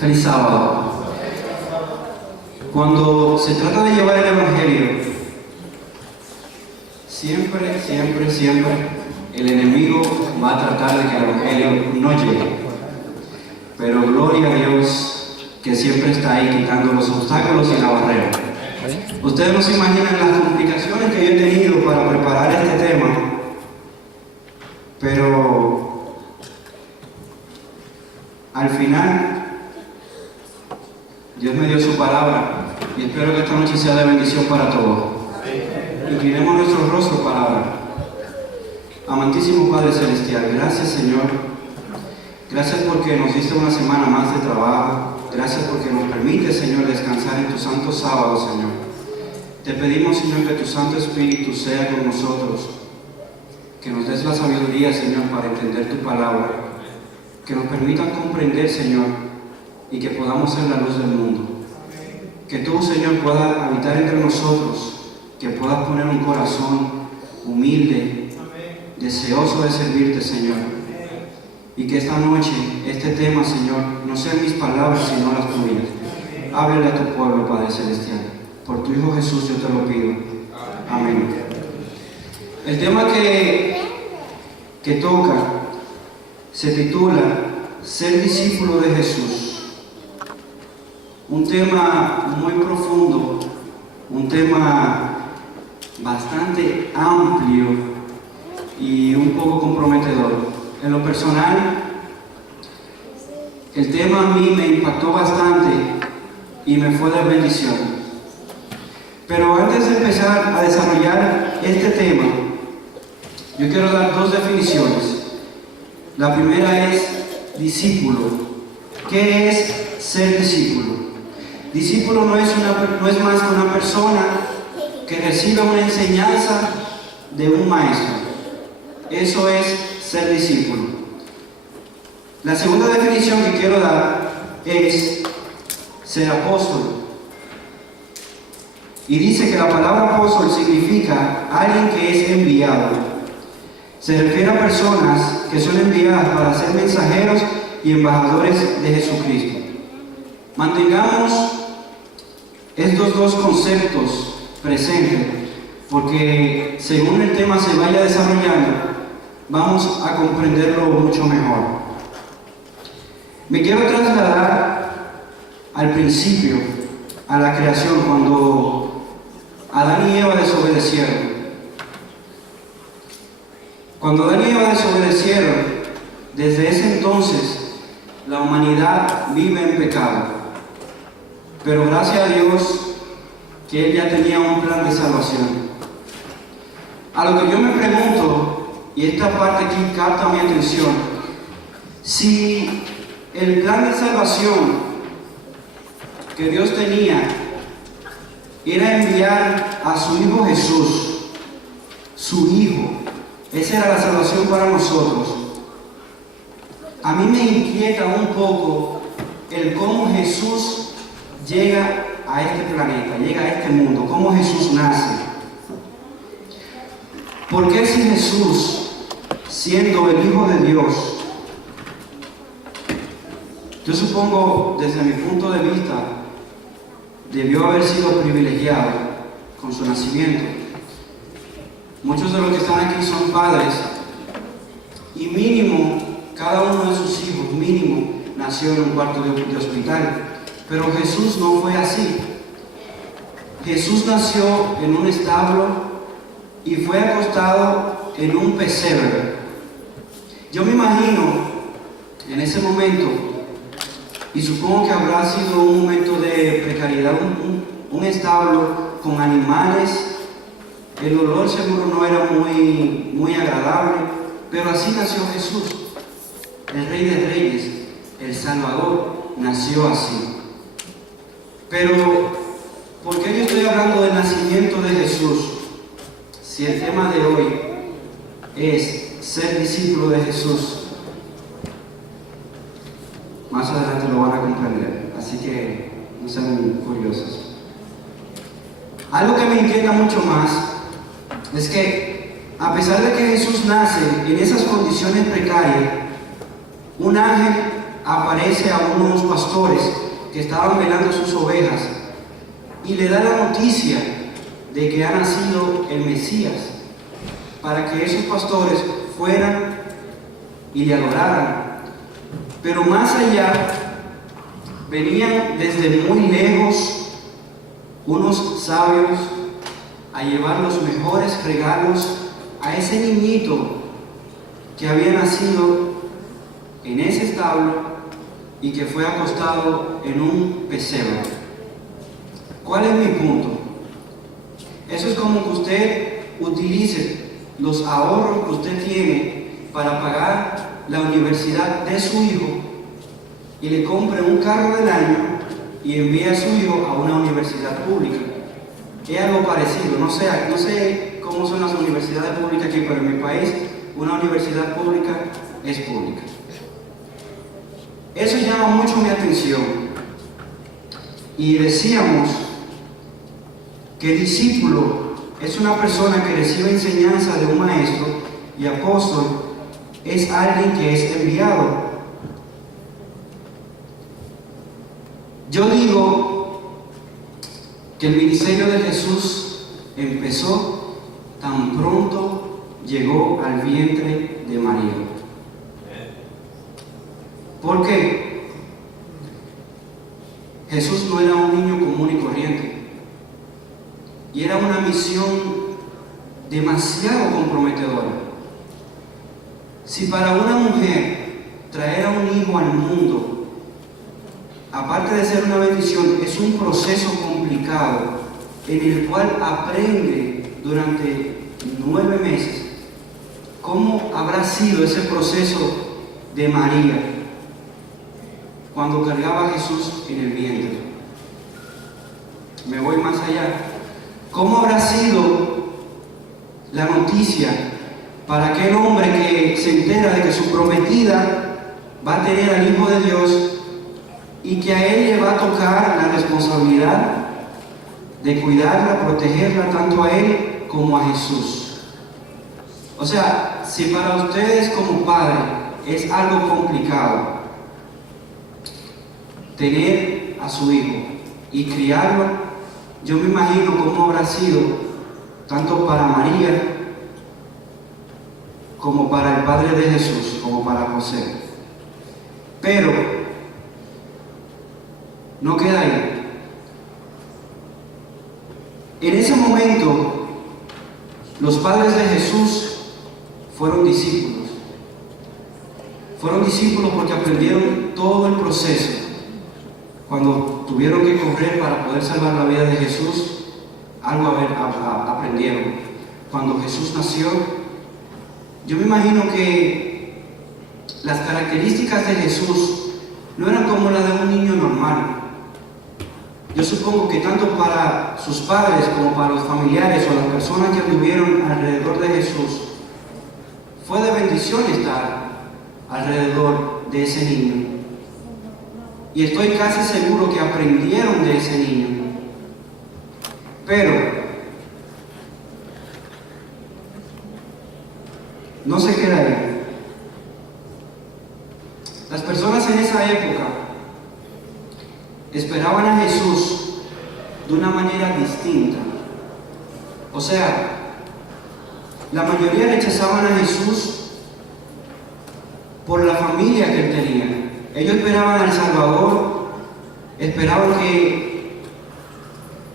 Feliz sábado. Cuando se trata de llevar el Evangelio, siempre el enemigo va a tratar de que el Evangelio no llegue. Pero gloria a Dios que siempre está ahí quitando los obstáculos y la barrera. Ustedes no se imaginan las complicaciones que yo he tenido para preparar este tema, pero al final Dios me dio su palabra y espero que esta noche sea de bendición para todos. Inclinemos nuestros rostros para orar. Amantísimo Padre Celestial, gracias Señor. Gracias porque nos diste una semana más de trabajo. Gracias porque nos permite, Señor, descansar en tu santo sábado, Señor. Te pedimos, Señor, que tu Santo Espíritu sea con nosotros. Que nos des la sabiduría, Señor, para entender tu palabra. Que nos permitan comprender, Señor, y que podamos ser la luz del mundo. Que tú, Señor, puedas habitar entre nosotros. Que puedas poner un corazón humilde, deseoso de servirte, Señor. Y que esta noche, este tema, Señor, no sean mis palabras, sino las tuyas. Háblale a tu pueblo, Padre Celestial. Por tu Hijo Jesús yo te lo pido. Amén. El tema que toca se titula Ser discípulo de Jesús. Un tema muy profundo, un tema bastante amplio y un poco comprometedor. En lo personal, el tema a mí me impactó bastante y me fue de bendición. Pero antes de empezar a desarrollar este tema, yo quiero dar dos definiciones. La primera es discípulo. ¿Qué es ser discípulo? Discípulo no es más que una persona que recibe una enseñanza de un maestro. Eso es ser discípulo. La segunda definición que quiero dar es ser apóstol. Y dice que la palabra apóstol significa alguien que es enviado. Se refiere a personas que son enviadas para ser mensajeros y embajadores de Jesucristo. Mantengamos estos dos conceptos presentes, porque según el tema se vaya desarrollando, vamos a comprenderlo mucho mejor. Me quiero trasladar al principio, a la creación, cuando Adán y Eva desobedecieron. Cuando Adán y Eva desobedecieron, desde ese entonces la humanidad vive en pecado. Pero gracias a Dios que Él ya tenía un plan de salvación. A lo que yo me pregunto, y esta parte aquí capta mi atención, si el plan de salvación que Dios tenía era enviar a su Hijo Jesús, su Hijo, esa era la salvación para nosotros. A mí me inquieta un poco el cómo Jesús llega a este planeta, llega a este mundo, cómo Jesús nace. ¿Por qué si Jesús, siendo el Hijo de Dios, yo supongo desde mi punto de vista, debió haber sido privilegiado con su nacimiento? Muchos de los que están aquí son padres y mínimo, cada uno de sus hijos mínimo nació en un cuarto de hospital. Pero Jesús no fue así. Jesús nació en un establo y fue acostado en un pesebre. Yo me imagino en ese momento, y supongo que habrá sido un momento de precariedad, un establo con animales. El olor seguro no era muy agradable, pero así nació Jesús. El Rey de Reyes, el Salvador, nació así. Pero, ¿por qué yo estoy hablando del nacimiento de Jesús? Si el tema de hoy es ser discípulo de Jesús, más adelante lo van a comprender. Así que no sean curiosos. Algo que me inquieta mucho más es que, a pesar de que Jesús nace en esas condiciones precarias, un ángel aparece a unos pastores que estaban velando sus ovejas y le da la noticia de que ha nacido el Mesías, para que esos pastores fueran y le adoraran. Pero más allá, venían desde muy lejos unos sabios a llevar los mejores regalos a ese niñito que había nacido en ese establo y que fue acostado en un pesebre. ¿Cuál es mi punto? Eso es como que usted utilice los ahorros que usted tiene para pagar la universidad de su hijo y le compre un carro del año y envíe a su hijo a una universidad pública. Es algo parecido. No sé cómo son las universidades públicas aquí, pero en mi país una universidad pública es pública. Eso llama mucho mi atención. Y decíamos que discípulo es una persona que recibe enseñanza de un maestro, y apóstol es alguien que es enviado. Yo digo que el ministerio de Jesús empezó tan pronto llegó al vientre de María. ¿Por qué? Jesús no era un niño común y corriente, y era una misión demasiado comprometedora. Si para una mujer traer a un hijo al mundo, aparte de ser una bendición, es un proceso complicado en el cual aprende durante 9 meses, ¿cómo habrá sido ese proceso de María cuando cargaba a Jesús en el vientre? Me voy más allá. ¿Cómo habrá sido la noticia para aquel hombre que se entera de que su prometida va a tener al Hijo de Dios y que a él le va a tocar la responsabilidad de cuidarla, protegerla, tanto a él como a Jesús? O sea, si para ustedes como padre es algo complicado tener a su hijo y criarlo, yo me imagino cómo habrá sido tanto para María como para el Padre de Jesús, como para José. Pero no queda ahí. En ese momento, los padres de Jesús fueron discípulos. Fueron discípulos porque aprendieron todo el proceso. Cuando tuvieron que correr para poder salvar la vida de Jesús, algo aprendieron. Cuando Jesús nació, yo me imagino que las características de Jesús no eran como las de un niño normal. Yo supongo que tanto para sus padres como para los familiares o las personas que anduvieron alrededor de Jesús, fue de bendición estar alrededor de ese niño. Y estoy casi seguro que aprendieron de ese niño. Pero no se queda ahí. Las personas en esa época esperaban a Jesús de una manera distinta. O sea, la mayoría rechazaban a Jesús por la familia que él tenía. Ellos esperaban al Salvador, esperaban que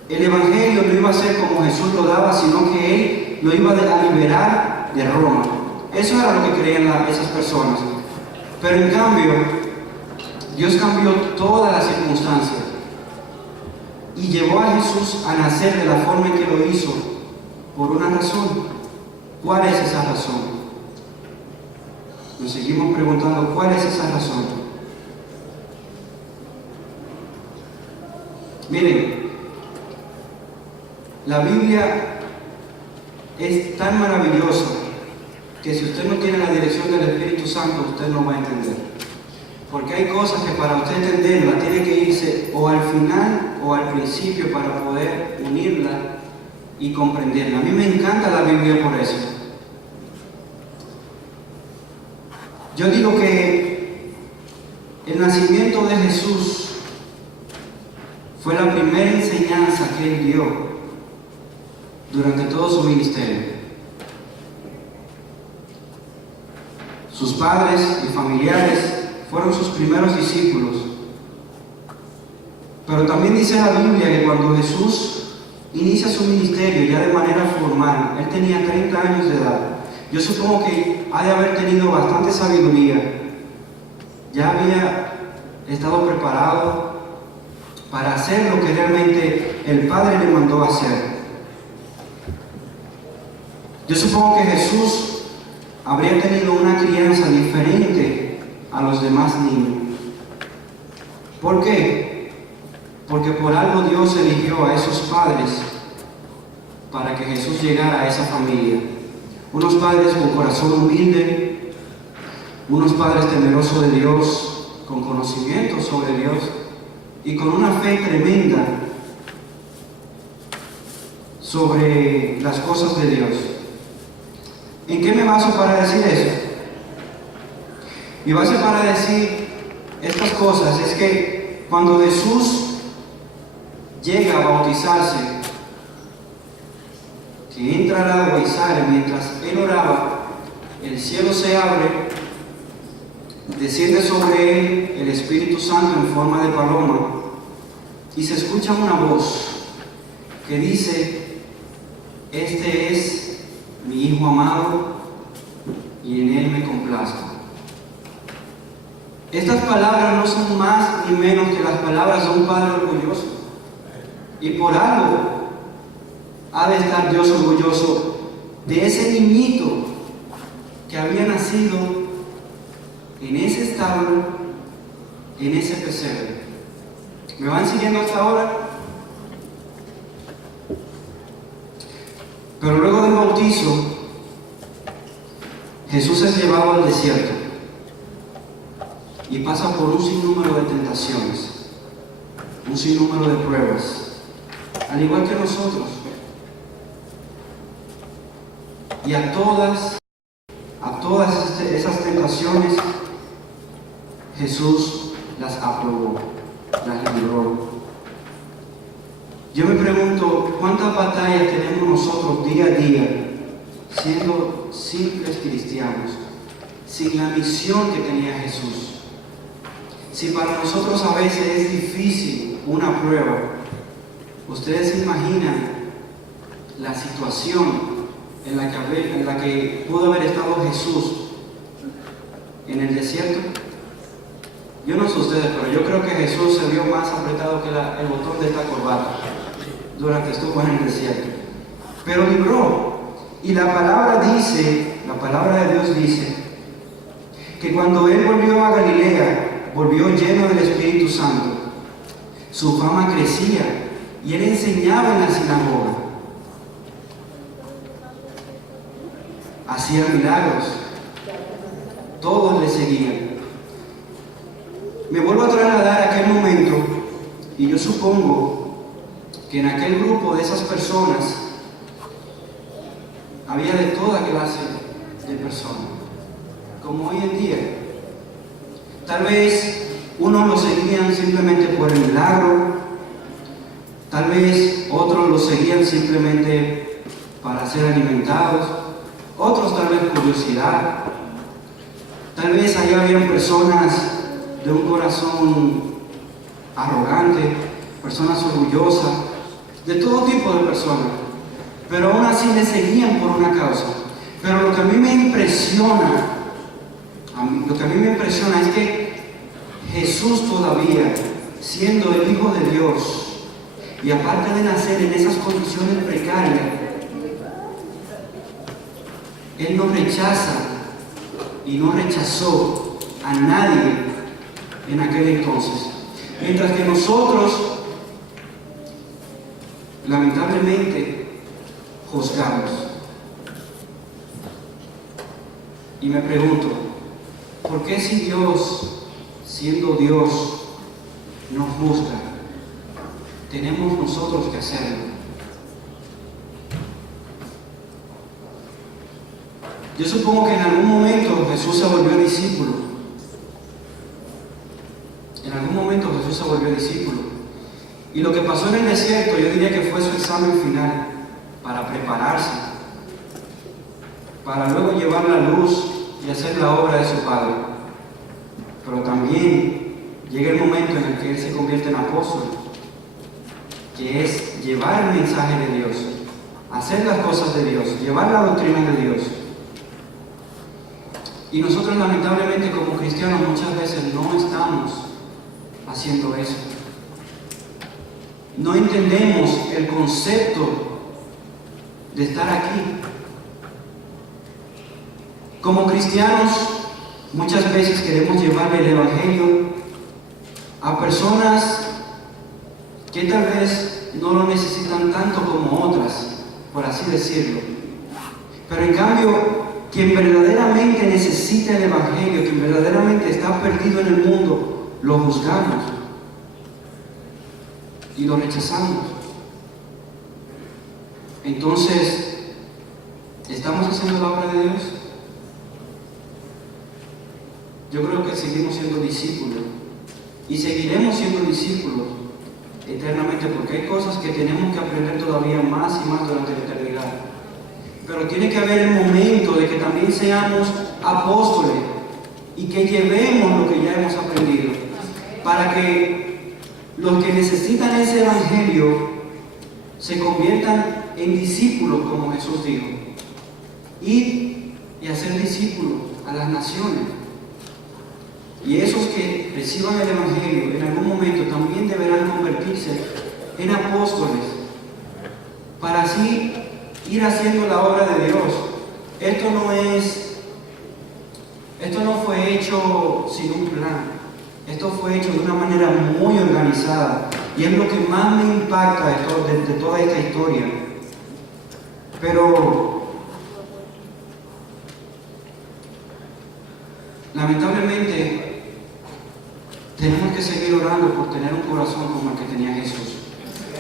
el Evangelio no iba a ser como Jesús lo daba, sino que Él lo iba a liberar de Roma. Eso era lo que creían esas personas. Pero en cambio, Dios cambió todas las circunstancias y llevó a Jesús a nacer de la forma en que lo hizo, por una razón. ¿Cuál es esa razón? Nos seguimos preguntando, ¿cuál es esa razón? Miren, la Biblia es tan maravillosa que si usted no tiene la dirección del Espíritu Santo, usted no va a entender. Porque hay cosas que para usted entenderla tiene que irse o al final o al principio para poder unirla y comprenderla. A mí me encanta la Biblia por eso. Yo digo que El nacimiento de Jesús fue la primera enseñanza que Él dio durante todo su ministerio. Sus padres y familiares fueron sus primeros discípulos. Pero también dice la Biblia que cuando Jesús inicia su ministerio ya de manera formal, Él tenía 30 años de edad. Yo supongo que ha de haber tenido bastante sabiduría. Ya había estado preparado para hacer lo que realmente el Padre le mandó hacer. Yo supongo que Jesús habría tenido una crianza diferente a los demás niños. ¿Por qué? Porque por algo Dios eligió a esos padres para que Jesús llegara a esa familia. Unos padres con corazón humilde, unos padres temerosos de Dios, con conocimiento sobre Dios y con una fe tremenda sobre las cosas de Dios. ¿En qué me baso para decir eso? Mi base para decir estas cosas es que cuando Jesús llega a bautizarse, que entra al agua y sale, mientras Él oraba, el cielo se abre, desciende sobre Él el Espíritu Santo en forma de paloma y se escucha una voz que dice: este es mi Hijo amado, y en Él me complazco. Estas palabras no son más ni menos que las palabras de un padre orgulloso. Y por algo ha de estar Dios orgulloso de ese niñito que había nacido en ese establo, en ese pesebre. ¿Me van siguiendo hasta ahora? Pero luego del bautizo, Jesús es llevado al desierto y pasa por un sinnúmero de tentaciones, un sinnúmero de pruebas, al igual que nosotros. Y a todas esas tentaciones, Jesús las aprobó, las libró. Yo me pregunto, ¿cuántas batallas tenemos nosotros día a día siendo simples cristianos, sin la misión que tenía Jesús? Si para nosotros a veces es difícil una prueba, ¿ustedes se imaginan la situación en la que pudo haber estado Jesús en el desierto? Yo no sé ustedes, pero yo creo que Jesús se vio más apretado que el botón de esta corbata durante estuvo en el desierto. Pero libró. Y la palabra de Dios dice, que cuando Él volvió a Galilea, volvió lleno del Espíritu Santo. Su fama crecía y Él enseñaba en la sinagoga. Hacía milagros. Todos le seguían. Me vuelvo a trasladar a aquel momento y yo supongo que en aquel grupo de esas personas había de toda clase de personas, como hoy en día. Tal vez unos lo seguían simplemente por el milagro, tal vez otros lo seguían simplemente para ser alimentados, otros tal vez curiosidad, tal vez allá habían personas de un corazón arrogante, personas orgullosas, de todo tipo de personas, pero aún así le seguían por una causa. Pero lo que a mí me impresiona es que Jesús todavía, siendo el Hijo de Dios, y aparte de nacer en esas condiciones precarias, Él no rechaza y no rechazó a nadie en aquel entonces. Mientras que nosotros, lamentablemente, juzgamos. Y me pregunto, ¿por qué si Dios, siendo Dios, no juzga, tenemos nosotros que hacerlo? Yo supongo que en algún momento Jesús se volvió discípulo. volvió discípulo. Y lo que pasó en el desierto, yo diría que fue su examen final para prepararse, para luego llevar la luz y hacer la obra de su Padre. Pero también llega el momento en el que él se convierte en apóstol, que es llevar el mensaje de Dios, hacer las cosas de Dios, llevar la doctrina de Dios. Y nosotros lamentablemente como cristianos muchas veces no estamos haciendo eso. No entendemos el concepto de estar aquí. Como cristianos muchas veces queremos llevarle el Evangelio a personas que tal vez no lo necesitan tanto como otras, por así decirlo. Pero en cambio, quien verdaderamente necesita el Evangelio, quien verdaderamente está perdido en el mundo, lo juzgamos y lo rechazamos. Entonces, ¿estamos haciendo la obra de Dios? Yo creo que seguimos siendo discípulos y seguiremos siendo discípulos eternamente, porque hay cosas que tenemos que aprender todavía más y más durante la eternidad. Pero tiene que haber el momento de que también seamos apóstoles y que llevemos lo que ya hemos aprendido, para que los que necesitan ese evangelio se conviertan en discípulos, como Jesús dijo. Ir y hacer discípulos a las naciones. Y esos que reciban el evangelio en algún momento también deberán convertirse en apóstoles, para así ir haciendo la obra de Dios. Esto no fue hecho sin un plan. Esto fue hecho de una manera muy organizada. Y es lo que más me impacta de toda esta historia. Pero lamentablemente tenemos que seguir orando por tener un corazón como el que tenía Jesús.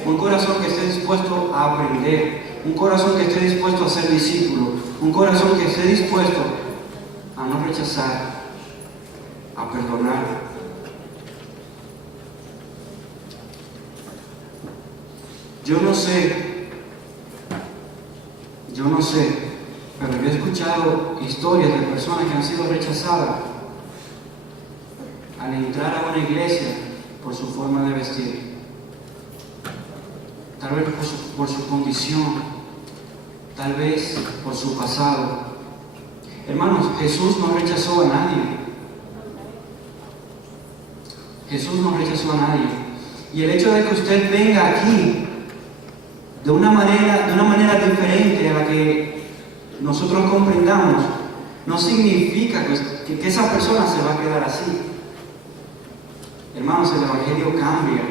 Un corazón que esté dispuesto a aprender. Un corazón que esté dispuesto a ser discípulo. Un corazón que esté dispuesto a no rechazar, a perdonar. Yo no sé, pero yo he escuchado historias de personas que han sido rechazadas al entrar a una iglesia por su forma de vestir, tal vez por su condición, tal vez por su pasado. Hermanos, Jesús no rechazó a nadie. Jesús no rechazó a nadie. Y el hecho de que usted venga aquí de una manera diferente a la que nosotros comprendamos, no significa que esa persona se va a quedar así. Hermanos, el Evangelio cambia.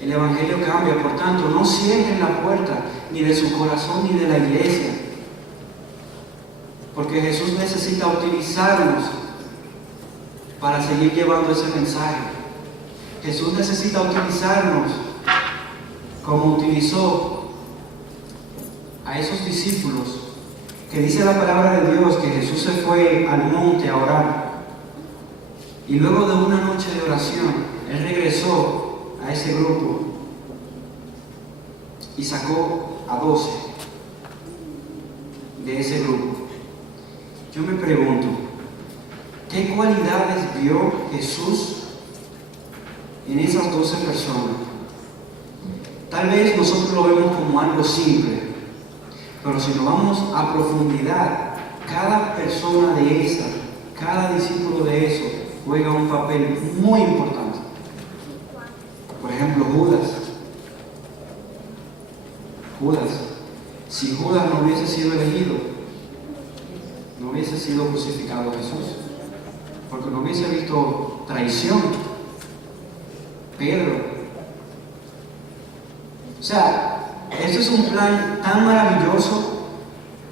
El Evangelio cambia, por tanto, no cierren la puerta ni de su corazón ni de la iglesia. Porque Jesús necesita utilizarnos para seguir llevando ese mensaje. Jesús necesita utilizarnos como utilizó a esos discípulos, que dice la palabra de Dios que Jesús se fue al monte a orar. Y luego de una noche de oración, Él regresó a ese grupo y sacó a 12 de ese grupo. Yo me pregunto, ¿qué cualidades vio Jesús en esas 12 personas? Tal vez nosotros lo vemos como algo simple, pero si nos vamos a profundidad, cada persona de esa, cada discípulo de eso, juega un papel muy importante. Por ejemplo, Judas. Si Judas no hubiese sido elegido, no hubiese sido crucificado Jesús, porque no hubiese visto traición. Pedro. O sea, eso es un plan tan maravilloso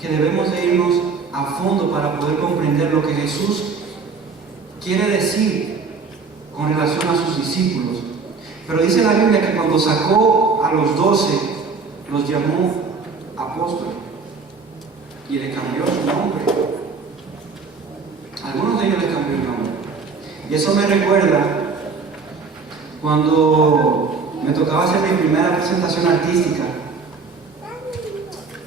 que debemos de irnos a fondo para poder comprender lo que Jesús quiere decir con relación a sus discípulos. Pero dice la Biblia que cuando sacó a los 12, los llamó apóstoles y le cambió su nombre. Algunos de ellos le cambió el nombre. Y eso me recuerda Cuando me tocaba hacer mi primera presentación artística,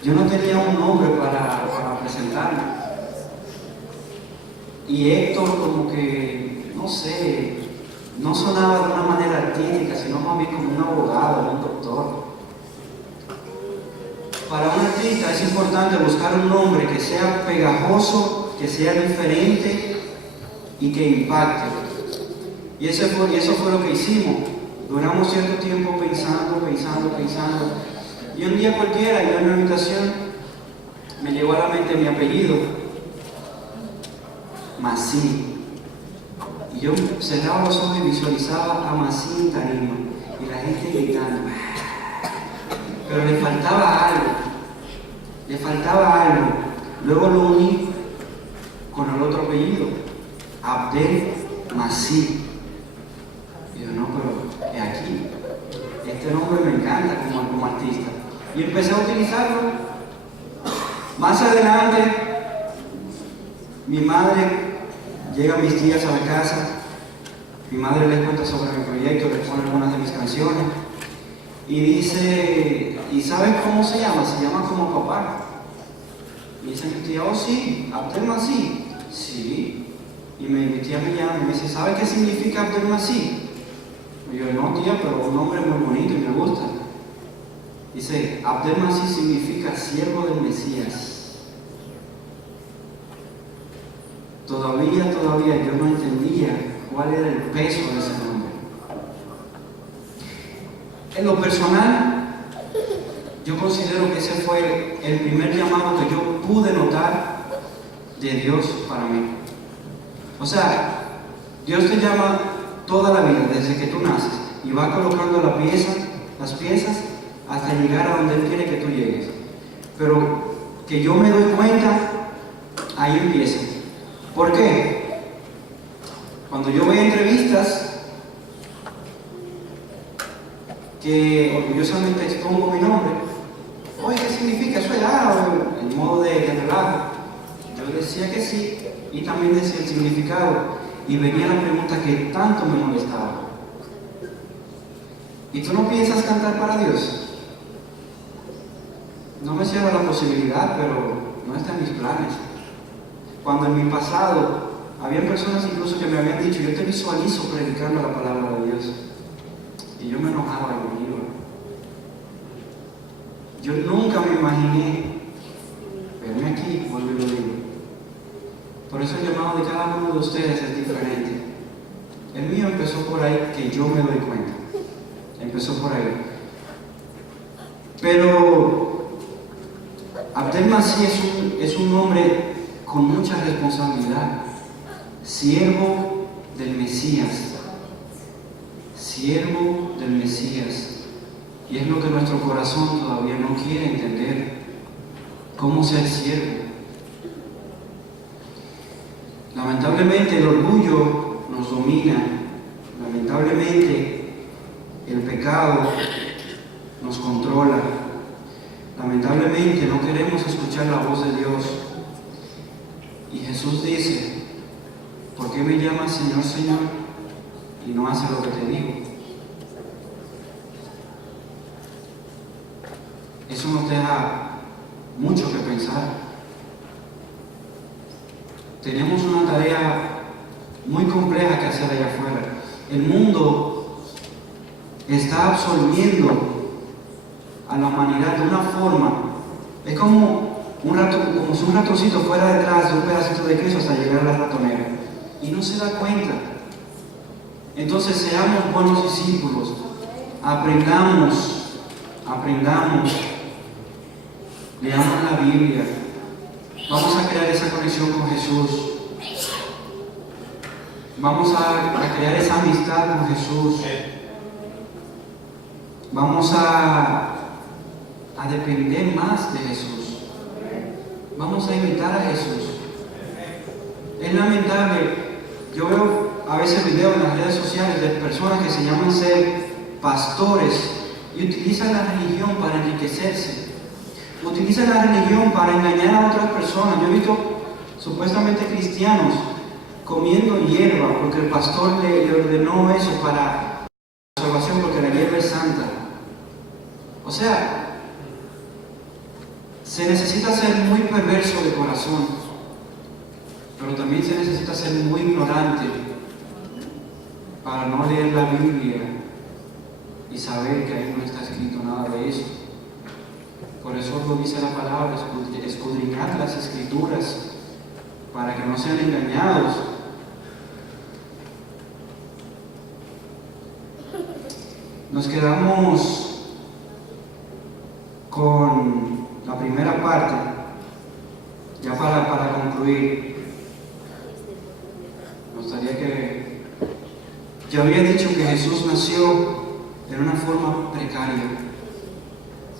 yo no tenía un nombre para presentarme. Y Héctor como que, no sé, no sonaba de una manera artística, sino más bien como un abogado, un doctor. Para un artista es importante buscar un nombre que sea pegajoso, que sea diferente y que impacte. Y eso fue lo que hicimos. Duramos cierto tiempo pensando. Y un día cualquiera, yo en mi habitación, me llegó a la mente mi apellido, Mací. Y yo cerraba los ojos y visualizaba a Mací en tarima. Y la gente gritando. Pero le faltaba algo. Luego lo uní con el otro apellido, Abdel Mací. Y yo, no, pero es aquí. Este nombre me encanta como artista. Y empecé a utilizarlo. Más adelante, mi madre llega a mis tías a la casa. Mi madre les cuenta sobre mi proyecto, les pone algunas de mis canciones. Y dice, ¿y sabes cómo se llama? Se llama como papá. Y dice mi tía, oh sí, Abdel Mací. Sí. Y mi tía me llama y me dice, ¿sabes qué significa Abdel Mací? Y yo, no tía, pero un nombre muy bonito y me gusta. Dice, Abdel Mací significa siervo del Mesías. Todavía yo no entendía cuál era el peso de ese nombre. En lo personal, yo considero que ese fue el primer llamado que yo pude notar de Dios para mí. O sea, Dios te llama toda la vida, desde que tú naces, y va colocando las piezas hasta llegar a donde Él quiere que tú llegues. Pero que yo me doy cuenta, ahí empieza. ¿Por qué? Cuando yo voy a entrevistas, que orgullosamente expongo mi nombre, oye, ¿qué significa? Eso es árabe, en modo de relajo. Yo decía que sí, y también decía el significado, y venía la pregunta que tanto me molestaba. ¿Y tú no piensas cantar para Dios? No me cierro la posibilidad, pero no está en mis planes. Cuando en mi pasado, había personas incluso que me habían dicho, yo te visualizo predicando la palabra de Dios. Y yo me enojaba conmigo. Yo nunca me imaginé verme aquí, vuelvo y lo digo. Por eso el llamado de cada uno de ustedes es diferente. El mío empezó por ahí, que yo me doy cuenta. Empezó por ahí. Pero Abdel Mací es un hombre con mucha responsabilidad. Siervo del Mesías. Siervo del Mesías. Y es lo que nuestro corazón todavía no quiere entender. ¿Cómo ser siervo? Lamentablemente el orgullo nos domina. Lamentablemente el pecado nos controla. Lamentablemente no queremos escuchar la voz de Dios. Y Jesús dice, ¿por qué me llamas Señor, Señor? Y no hace lo que te digo. Eso nos deja mucho que pensar. Tenemos una tarea muy compleja que hacer allá afuera. El mundo está absorbiendo a la humanidad de una forma, es como si un ratoncito fuera detrás de un pedacito de queso hasta llegar a la ratonera y no se da cuenta. Entonces seamos buenos discípulos, aprendamos, leamos la Biblia, vamos a crear esa conexión con Jesús, vamos a crear esa amistad con Jesús, vamos a depender más de Jesús, vamos a imitar a Jesús. Es lamentable, yo veo a veces videos en las redes sociales de personas que se llaman ser pastores y utilizan la religión para enriquecerse, utilizan la religión para engañar a otras personas. Yo he visto supuestamente cristianos comiendo hierba porque el pastor le ordenó eso para O sea, se necesita ser muy perverso de corazón, pero también se necesita ser muy ignorante para no leer la Biblia y saber que ahí no está escrito nada de eso. Por eso lo dice la palabra, escudriñad las Escrituras para que no sean engañados. Nos quedamos con la primera parte, ya para concluir. Me gustaría que... Yo había dicho que Jesús nació en una forma precaria,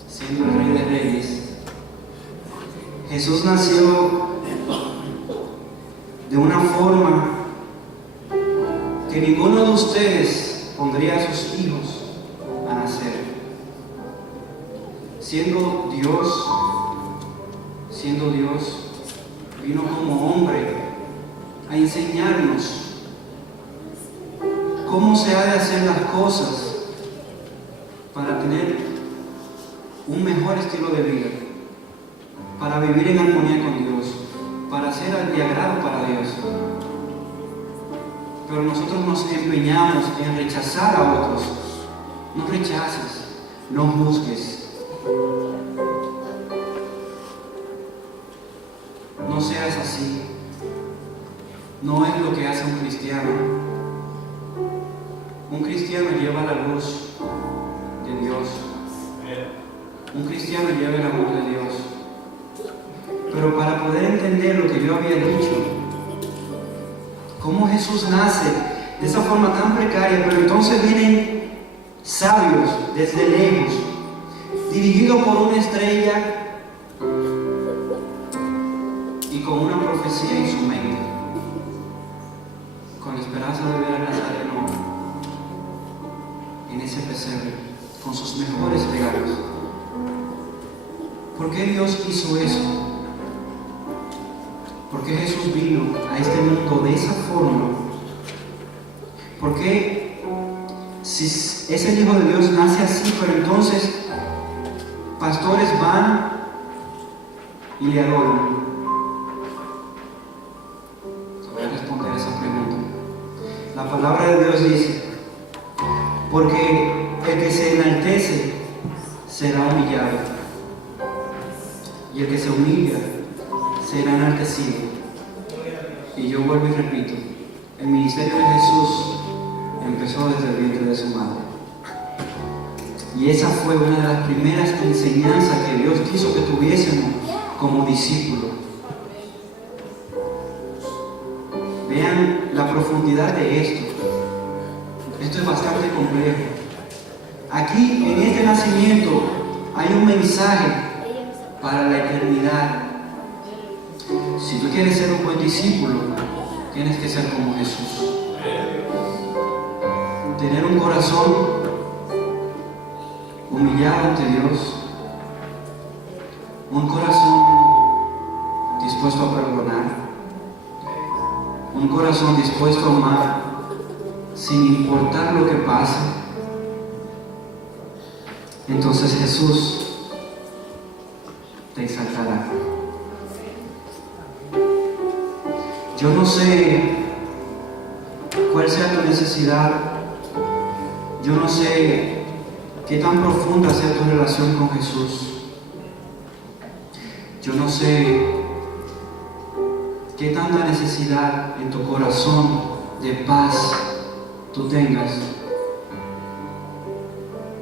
siendo el Rey de Reyes. Jesús nació de una forma que ninguno de ustedes pondría a sus hijos a nacer. Siendo Dios, vino como hombre a enseñarnos cómo se ha de hacer las cosas para tener un mejor estilo de vida, para vivir en armonía con Dios, para ser de agrado para Dios. Pero nosotros nos empeñamos en rechazar a otros. No rechaces, no juzgues. No seas así. No es lo que hace un cristiano. Un cristiano lleva la luz de Dios. Un cristiano lleva el amor de Dios. Pero para poder entender lo que yo había dicho, cómo Jesús nace de esa forma tan precaria, pero entonces vienen sabios desde lejos, dirigidos por una estrella y con una profecía en su mente, con la esperanza de ver a Nazareno en ese pesebre, con sus mejores regalos. ¿Por qué Dios hizo eso? ¿Por qué Jesús vino a este mundo de esa forma? ¿Por qué si es el Hijo de Dios nace así, pero entonces pastores van y le adoran? Te voy a responder esa pregunta. La palabra de Dios dice: porque el que se enaltece será humillado, y el que se humilla será enaltecido. Y yo vuelvo y repito, el ministerio de Jesús empezó desde el vientre de su madre. Y esa fue una de las primeras enseñanzas que Dios quiso que tuviésemos como discípulos. Vean la profundidad de esto. Esto es bastante complejo. Aquí, en este nacimiento, hay un mensaje para la eternidad. Si tú quieres ser un buen discípulo, tienes que ser como Jesús. Tener un corazón humillado ante Dios, un corazón dispuesto a perdonar, un corazón dispuesto a amar sin importar lo que pase. Entonces Jesús te exaltará. Yo no sé cuál sea tu necesidad. Yo no sé qué tan profunda sea tu relación con Jesús. Yo no sé qué tanta necesidad en tu corazón de paz tú tengas.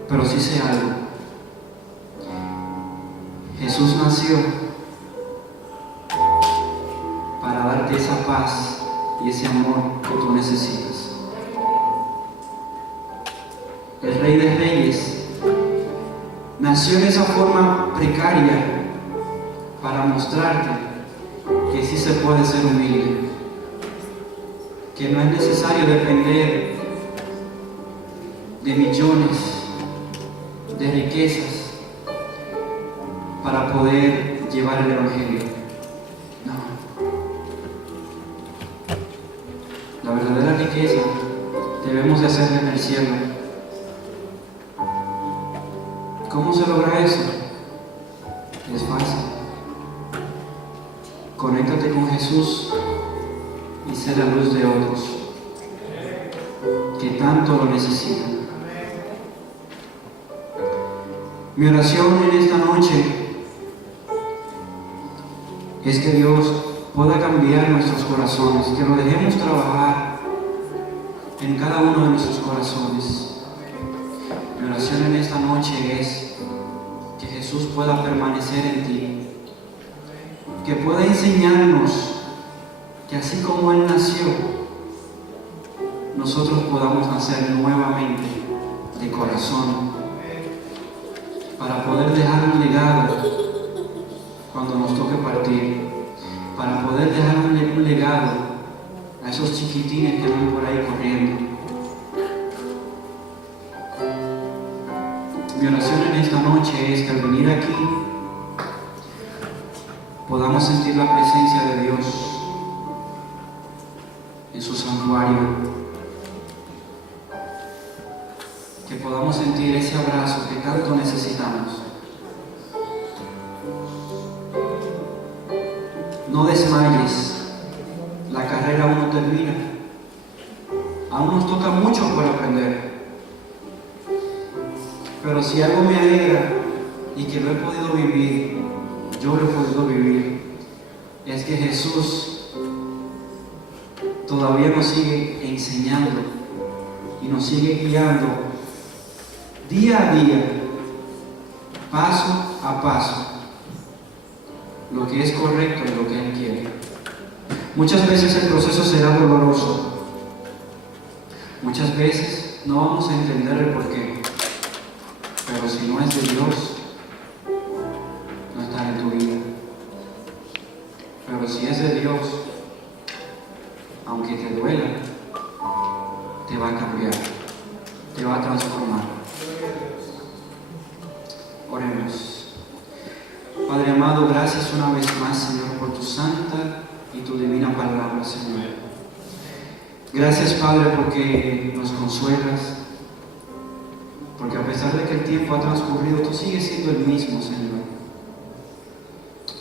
Pero sí sé algo. Jesús nació para darte esa paz y ese amor que tú necesitas. El Rey de Reyes nació en esa forma precaria para mostrarte que sí se puede ser humilde, que no es necesario depender de millones, de riquezas para poder llevar el Evangelio. No. La verdadera riqueza debemos de hacerla en el cielo. ¿Cómo se logra eso? Es fácil. Conéctate con Jesús y sé la luz de otros que tanto lo necesitan. Mi oración en esta noche es que Dios pueda cambiar nuestros corazones, que lo dejemos trabajar en cada uno de nuestros corazones. Mi oración en esta noche es que Jesús pueda permanecer en ti, que pueda enseñarnos que así como Él nació, nosotros podamos nacer nuevamente de corazón, para poder dejar un legado cuando nos toque partir, para poder dejar un legado a esos chiquitines que van por ahí corriendo. Mi oración en esta noche es que al venir aquí podamos sentir la presencia de Dios en su santuario, que podamos sentir ese abrazo que tanto necesitamos. No desmayes, la carrera aún no termina, aún nos toca mucho por aprender, pero si algo me alegra y que lo he podido vivir, yo lo he podido vivir, es que Jesús todavía nos sigue enseñando y nos sigue guiando día a día, paso a paso, lo que es correcto y lo que Él quiere. Muchas veces el proceso será doloroso, muchas veces no vamos a entender el porqué, pero si no es de Dios, no está en tu vida. Pero si es de Dios, aunque te duela, te va a cambiar, te va a transformar. Oremos. Padre amado, gracias una vez más, Señor, por tu santa y tu divina palabra, Señor. Gracias, Padre, porque nos consuelas, porque a pesar de que el tiempo ha transcurrido, tú sigues siendo el mismo, Señor.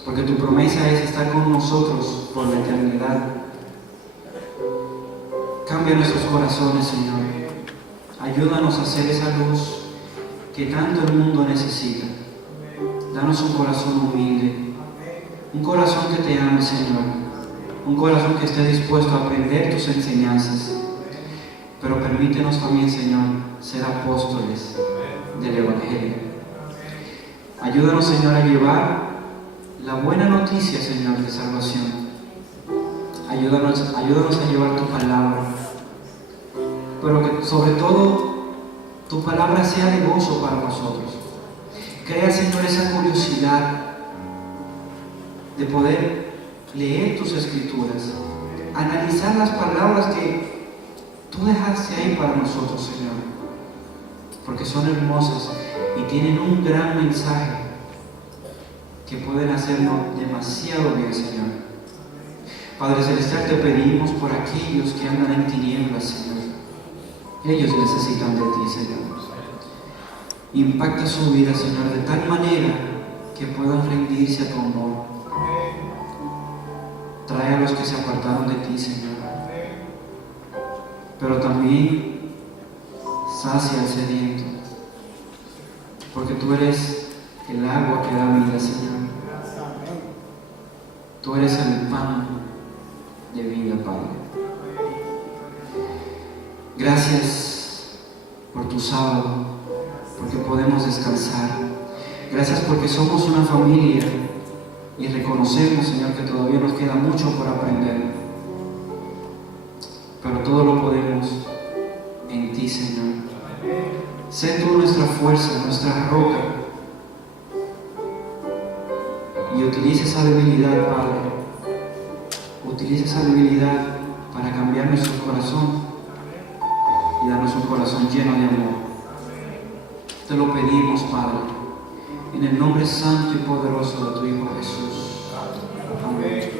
Porque tu promesa es estar con nosotros por la eternidad. Cambia nuestros corazones, Señor. Ayúdanos a hacer esa luz que tanto el mundo necesita. Danos un corazón humilde, un corazón que te ame, Señor, un corazón que esté dispuesto a aprender tus enseñanzas. Pero permítenos también, Señor, ser apóstoles del Evangelio. Ayúdanos, Señor, a llevar la buena noticia, Señor, de salvación. Ayúdanos a llevar tu palabra, pero que sobre todo tu palabra sea de gozo para nosotros. Crea, Señor, esa curiosidad de poder leer tus escrituras, analizar las palabras que tú dejaste ahí para nosotros, Señor, porque son hermosas y tienen un gran mensaje que pueden hacernos demasiado bien, Señor. Padre Celestial, te pedimos por aquellos que andan en tinieblas, Señor. Ellos necesitan de ti, Señor. Impacta su vida, Señor, de tal manera que puedan rendirse a tu amor. Trae a los que se apartaron de ti, Señor. Pero también sacia al sediento, porque tú eres el agua que da vida, Señor. Tú eres el pan de vida, Padre. Gracias por tu sábado, porque podemos descansar. Gracias porque somos una familia y reconocemos, Señor, que todavía nos queda mucho por aprender. Pero todo lo podemos en ti, Señor. Sé tú nuestra fuerza, nuestra roca. Y utiliza esa debilidad, Padre. Utiliza esa debilidad para cambiar nuestro corazón y darnos un corazón lleno de amor. Te lo pedimos, Padre, en el nombre santo y poderoso de tu Hijo Jesús. Amén.